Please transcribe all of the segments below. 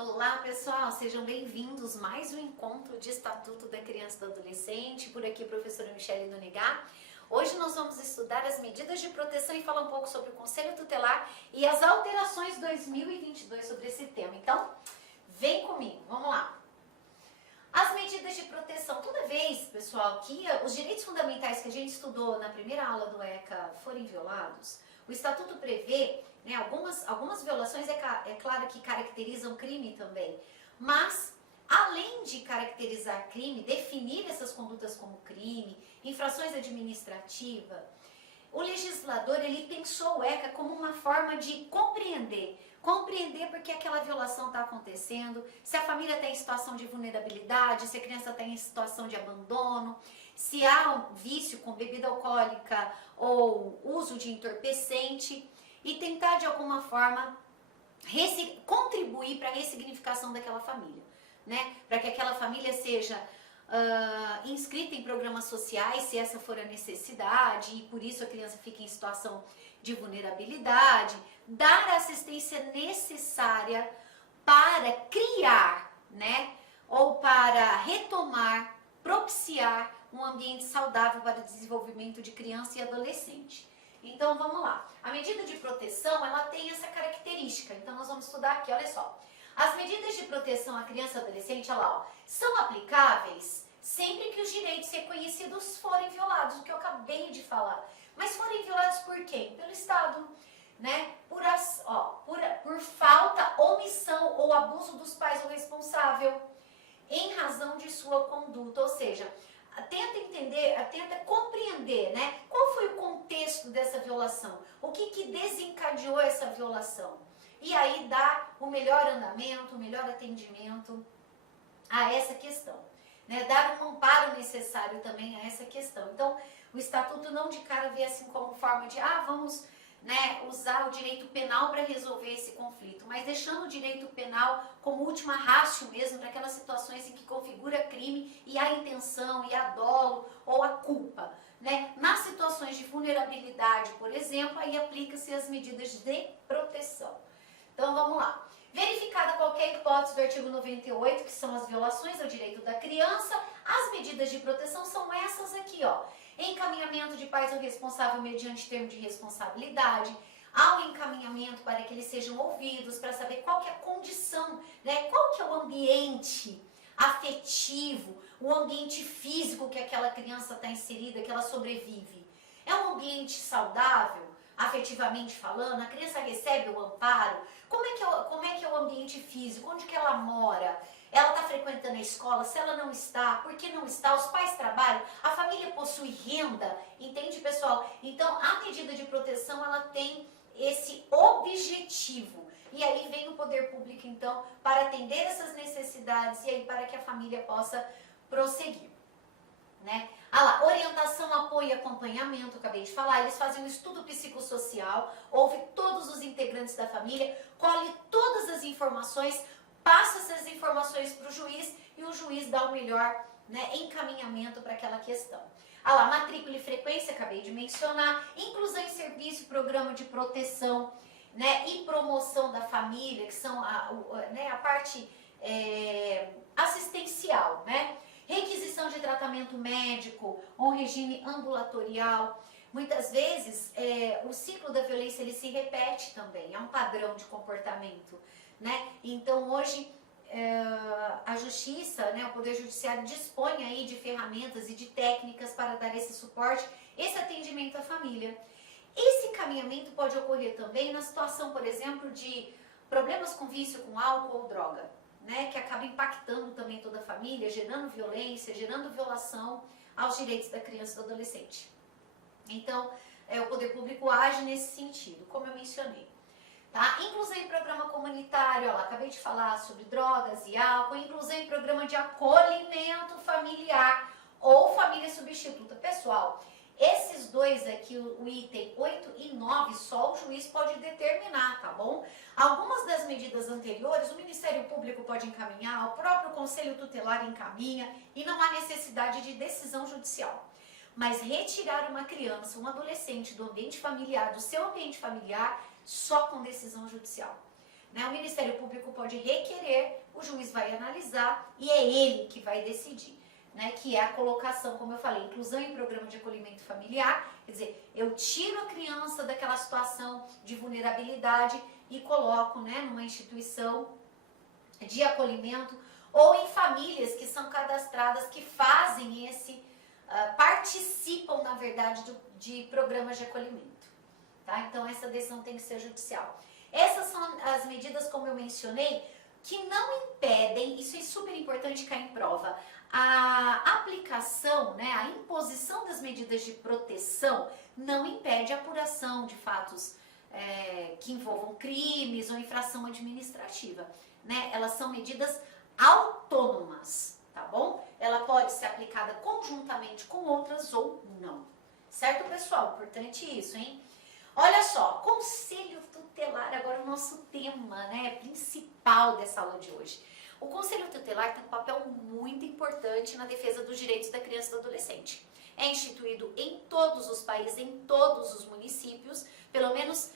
Olá pessoal, sejam bem-vindos a mais um encontro de Estatuto da Criança e do Adolescente, por aqui a professora Michele Donegá. Hoje nós vamos estudar as medidas de proteção e falar um pouco sobre o Conselho Tutelar e as alterações 2022 sobre esse tema. Então, vem comigo, vamos lá. As medidas de proteção, toda vez, pessoal, que os direitos fundamentais que a gente estudou na primeira aula do ECA forem violados, o Estatuto prevê, né, algumas violações, é claro que caracterizam crime também, mas além de caracterizar crime, definir essas condutas como crime, infrações administrativas, o legislador ele pensou o ECA como uma forma de compreender porque aquela violação está acontecendo, se a família está em situação de vulnerabilidade, se a criança está em situação de abandono, se há um vício com bebida alcoólica ou uso de entorpecente e tentar de alguma forma contribuir para a ressignificação daquela família, né? Para que aquela família seja inscrita em programas sociais, se essa for a necessidade, e por isso a criança fica em situação de vulnerabilidade, dar a assistência necessária para criar, né, ou para retomar, propiciar um ambiente saudável para o desenvolvimento de criança e adolescente. Então vamos lá, a medida de proteção ela tem essa característica, então nós vamos estudar aqui, olha só. As medidas de proteção à criança e adolescente, olha lá, ó, são aplicáveis sempre que os direitos reconhecidos forem violados, o que eu acabei de falar. Mas forem violados por quem? Pelo Estado, né? Por falta, omissão ou abuso dos pais ou responsável, em razão de sua conduta. Ou seja, tenta entender, tenta compreender, né? Qual foi o contexto dessa violação? O que desencadeou essa violação? E aí dá o melhor andamento, o melhor atendimento a essa questão, né? Dar um amparo necessário também a essa questão. Então, o Estatuto não de cara vê assim como forma de, vamos, né, usar o direito penal para resolver esse conflito, mas deixando o direito penal como última ratio mesmo para aquelas situações em que configura crime e há intenção, e há dolo ou a culpa, né? Nas situações de vulnerabilidade, por exemplo, aí aplica-se as medidas de proteção. Então vamos lá. Verificada qualquer hipótese do artigo 98, que são as violações ao direito da criança, as medidas de proteção são essas aqui, ó. Encaminhamento de pais ou responsável mediante termo de responsabilidade, ao encaminhamento para que eles sejam ouvidos, para saber qual que é a condição, né? Qual que é o ambiente afetivo, o ambiente físico que aquela criança está inserida, que ela sobrevive. É um ambiente saudável? Afetivamente falando, a criança recebe o amparo, como é que é o ambiente físico, onde que ela mora, ela está frequentando a escola, se ela não está, por que não está, os pais trabalham, a família possui renda, entende pessoal? Então a medida de proteção ela tem esse objetivo e aí vem o poder público então para atender essas necessidades e aí para que a família possa prosseguir, né? Orientação, apoio e acompanhamento, acabei de falar, eles fazem um estudo psicossocial, ouve todos os integrantes da família, colhe todas as informações, passa essas informações para o juiz e o juiz dá o melhor, né, encaminhamento para aquela questão. Matrícula e frequência, acabei de mencionar, inclusão em serviço, programa de proteção, né, e promoção da família, que são a parte assistencial, né? Requisição de tratamento médico ou regime ambulatorial. Muitas vezes o ciclo da violência ele se repete também, é um padrão de comportamento, né? Então hoje a justiça, né, o Poder Judiciário dispõe aí de ferramentas e de técnicas para dar esse suporte, esse atendimento à família. Esse encaminhamento pode ocorrer também na situação, por exemplo, de problemas com vício, com álcool ou droga, né, que acaba impactando também toda a família, gerando violência, gerando violação aos direitos da criança e do adolescente. Então, o poder público age nesse sentido, como eu mencionei. Tá? Inclusão em programa comunitário, acabei de falar sobre drogas e álcool, inclusão em programa de acolhimento familiar ou família substituta. Pessoal, esses dois aqui, o item 8 e 9, só o juiz pode determinar, tá bom? Algumas das medidas anteriores, o Ministério Público pode encaminhar, o próprio Conselho Tutelar encaminha e não há necessidade de decisão judicial. Mas retirar uma criança, um adolescente do ambiente familiar, do seu ambiente familiar, só com decisão judicial. né? O Ministério Público pode requerer, o juiz vai analisar e é ele que vai decidir, né? Que é a colocação, como eu falei, inclusão em programa de acolhimento familiar, quer dizer, eu tiro a criança daquela situação de vulnerabilidade e coloco, né, numa instituição de acolhimento ou em famílias que são cadastradas, que fazem esse, participam, na verdade, de programas de acolhimento, tá? Então, essa decisão tem que ser judicial. Essas são as medidas, como eu mencionei, que não impedem, isso é super importante cair em prova, a aplicação, né, a imposição das medidas de proteção não impede a apuração de fatos que envolvam crimes ou infração administrativa, né? Elas são medidas autônomas, tá bom? Ela pode ser aplicada conjuntamente com outras ou não. Certo, pessoal? Importante isso, hein? Olha só, conselho tutelar, agora o nosso tema, né, principal dessa aula de hoje. O conselho tutelar tem um papel muito importante na defesa dos direitos da criança e do adolescente. É instituído em todos os países, em todos os municípios, pelo menos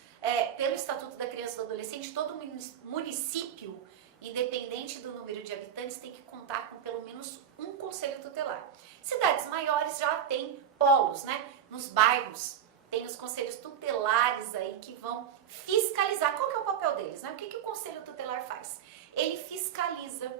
pelo Estatuto da Criança e do Adolescente, todo município, independente do número de habitantes, tem que contar com pelo menos um conselho tutelar. Cidades maiores já têm polos, né? Nos bairros tem os conselhos tutelares aí que vão fiscalizar. Qual que é o papel deles, né? O que o conselho tutelar faz? Ele fiscaliza,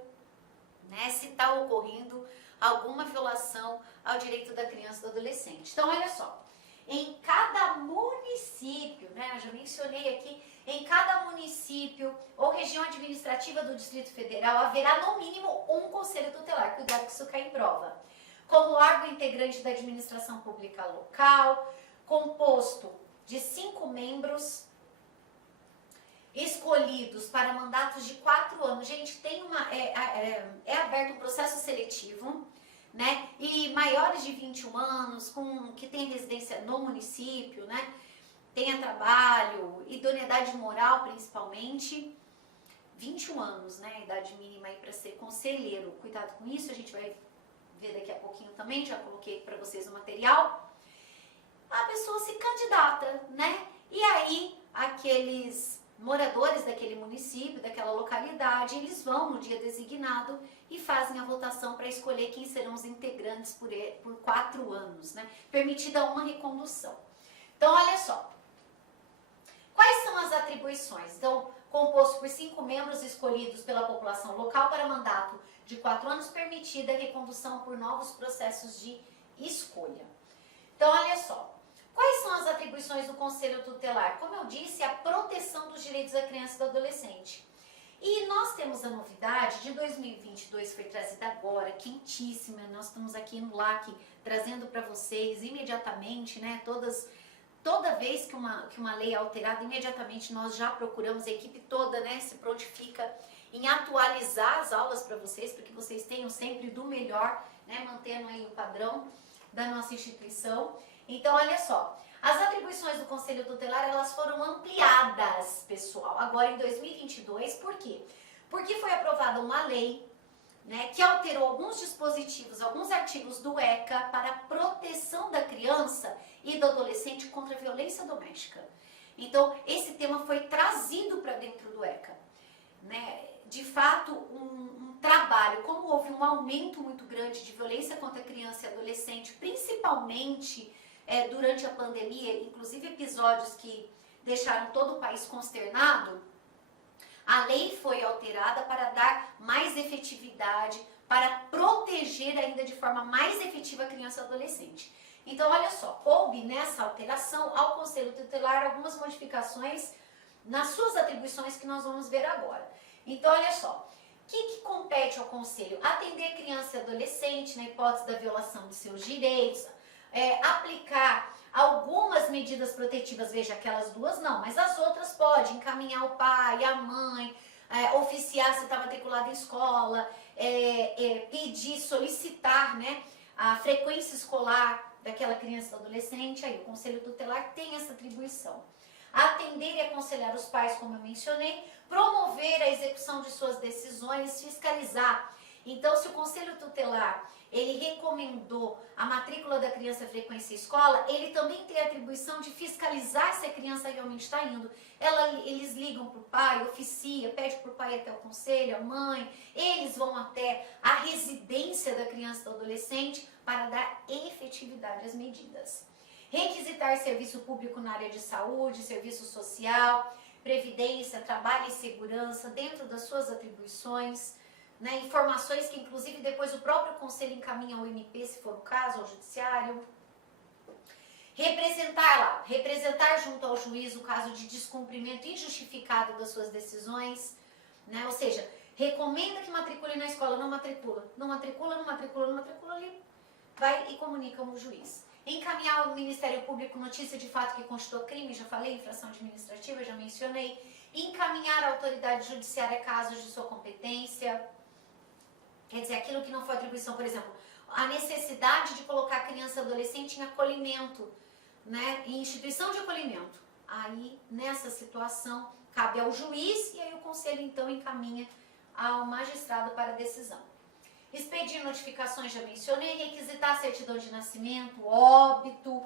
né, se está ocorrendo alguma violação ao direito da criança e do adolescente. Então, olha só, em cada município, né, eu já mencionei aqui, em cada município ou região administrativa do Distrito Federal haverá no mínimo um conselho tutelar, cuidado que isso cai em prova, como órgão integrante da administração pública local, composto de 5 membros escolhidos para mandatos de 4 anos. Gente, tem é aberto um processo seletivo, né? E maiores de 21 anos, que tem residência no município, né? Tenha trabalho, idoneidade moral principalmente, 21 anos, né? Idade mínima aí para ser conselheiro. Cuidado com isso, a gente vai ver daqui a pouquinho também, já coloquei para vocês o material. A pessoa se candidata, né? E aí, aqueles moradores daquele município, daquela localidade, eles vão no dia designado e fazem a votação para escolher quem serão os integrantes por 4 anos, né? Permitida uma recondução. Então, olha só. Quais são as atribuições? Então, composto por 5 membros escolhidos pela população local para mandato de 4 anos, permitida a recondução por novos processos de escolha. Então, olha só. Quais são as atribuições do Conselho Tutelar? Como eu disse, a proteção dos direitos da criança e do adolescente. E nós temos a novidade de 2022, foi trazida agora, quentíssima. Nós estamos aqui no LAC trazendo para vocês imediatamente, né? Toda vez que uma lei é alterada, imediatamente nós já procuramos, a equipe toda, né, se prontifica em atualizar as aulas para vocês, para que vocês tenham sempre do melhor, né, mantendo aí o padrão da nossa instituição. Então, olha só, as atribuições do Conselho Tutelar, elas foram ampliadas, pessoal, agora em 2022, por quê? Porque foi aprovada uma lei, né, que alterou alguns dispositivos, alguns artigos do ECA para a proteção da criança e do adolescente contra a violência doméstica. Então, esse tema foi trazido para dentro do ECA, né? De fato, um trabalho, como houve um aumento muito grande de violência contra a criança e adolescente, principalmente durante a pandemia, inclusive episódios que deixaram todo o país consternado, a lei foi alterada para dar mais efetividade, para proteger ainda de forma mais efetiva a criança e adolescente. Então, olha só, coube nessa alteração ao Conselho Tutelar algumas modificações nas suas atribuições que nós vamos ver agora. Então, olha só, o que compete ao Conselho? Atender criança e adolescente na hipótese da violação de seus direitos, aplicar algumas medidas protetivas, veja, aquelas duas não, mas as outras pode encaminhar o pai, a mãe, oficiar se está matriculado em escola, pedir, solicitar, né, a frequência escolar daquela criança ou adolescente. Aí o Conselho Tutelar tem essa atribuição. Atender e aconselhar os pais, como eu mencionei, promover a execução de suas decisões, fiscalizar Então, se o Conselho Tutelar ele recomendou a matrícula da criança frequência escola, ele também tem a atribuição de fiscalizar se a criança realmente está indo. Eles ligam para o pai, oficia, pede para o pai ir até o conselho, a mãe, eles vão até a residência da criança e do adolescente para dar efetividade às medidas. Requisitar serviço público na área de saúde, serviço social, previdência, trabalho e segurança dentro das suas atribuições, né, informações que inclusive depois o próprio conselho encaminha ao MP, se for o caso, ao judiciário. Representar junto ao juiz o caso de descumprimento injustificado das suas decisões, né, ou seja, recomenda que matricule na escola, não matricula, ali vai e comunica ao juiz. Encaminhar ao Ministério Público notícia de fato que constitui crime, já falei, infração administrativa, já mencionei. Encaminhar à autoridade judiciária casos de sua competência. Quer dizer, aquilo que não foi atribuição, por exemplo, a necessidade de colocar a criança e adolescente em acolhimento, né, em instituição de acolhimento. Aí, nessa situação, cabe ao juiz e aí o conselho, então, encaminha ao magistrado para a decisão. Expedir notificações, já mencionei, requisitar certidão de nascimento, óbito,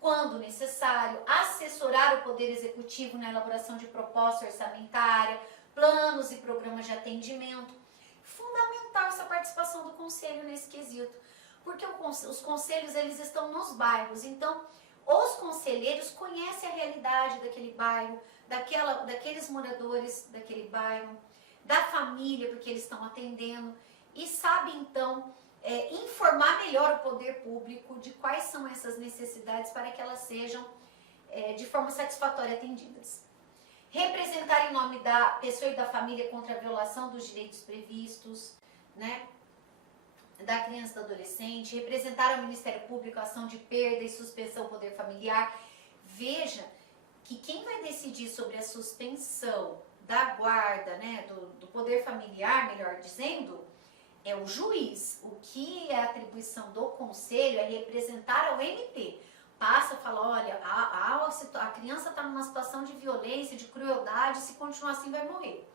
quando necessário, assessorar o Poder Executivo na elaboração de proposta orçamentária, planos e programas de atendimento. Fundamental essa participação do conselho nesse quesito, porque os conselhos eles estão nos bairros, então os conselheiros conhecem a realidade daquele bairro, daqueles moradores daquele bairro, da família, porque eles estão atendendo, e sabem então informar melhor o poder público de quais são essas necessidades para que elas sejam de forma satisfatória atendidas. Representar em nome da pessoa e da família contra a violação dos direitos previstos, né, da criança e do adolescente. Representar ao Ministério Público a ação de perda e suspensão do poder familiar. Veja que quem vai decidir sobre a suspensão da guarda, né, do poder familiar, melhor dizendo, é o juiz. O que é a atribuição do conselho é representar ao MP. Passa, fala, olha, a criança está numa situação de violência, de crueldade, se continuar assim vai morrer.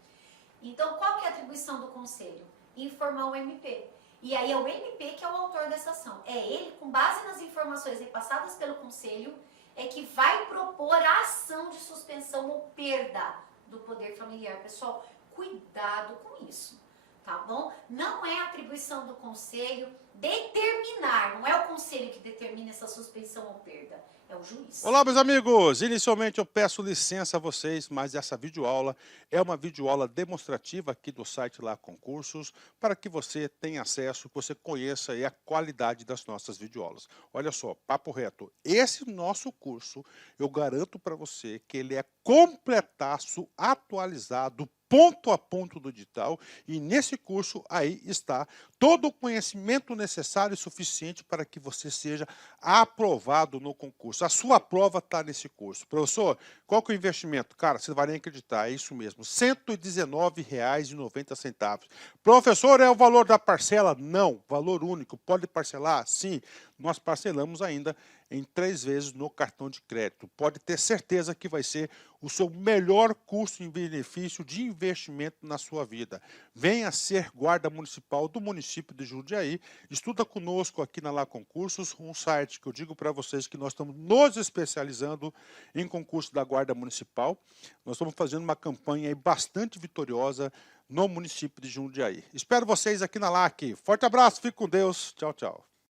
Então, qual que é a atribuição do conselho? Informar o MP. E aí é o MP que é o autor dessa ação. É ele, com base nas informações repassadas pelo conselho, é que vai propor a ação de suspensão ou perda do poder familiar. Pessoal, cuidado com isso. Tá bom? Não é atribuição do conselho determinar, não é o conselho que determina essa suspensão ou perda, é o juiz. Olá, meus amigos! Inicialmente eu peço licença a vocês, mas essa videoaula é uma videoaula demonstrativa aqui do site Lá Concursos, para que você tenha acesso, que você conheça a qualidade das nossas videoaulas. Olha só, papo reto, esse nosso curso, eu garanto para você que ele é completaço, atualizado, ponto a ponto do digital, e nesse curso aí está todo o conhecimento necessário e suficiente para que você seja aprovado no concurso. A sua prova está nesse curso. Professor, qual que é o investimento? Cara, você não vai nem acreditar, é isso mesmo, R$ 119,90. Professor, é o valor da parcela? Não, valor único. Pode parcelar? Sim, nós parcelamos ainda em 3 vezes no cartão de crédito. Pode ter certeza que vai ser o seu melhor custo em benefício de investimento na sua vida. Venha ser guarda municipal do município de Jundiaí. Estuda conosco aqui na Lá Concursos, um site que eu digo para vocês que nós estamos nos especializando em concurso da guarda municipal. Nós estamos fazendo uma campanha aí bastante vitoriosa no município de Jundiaí. Espero vocês aqui na LAC. Forte abraço, fique com Deus. Tchau, tchau.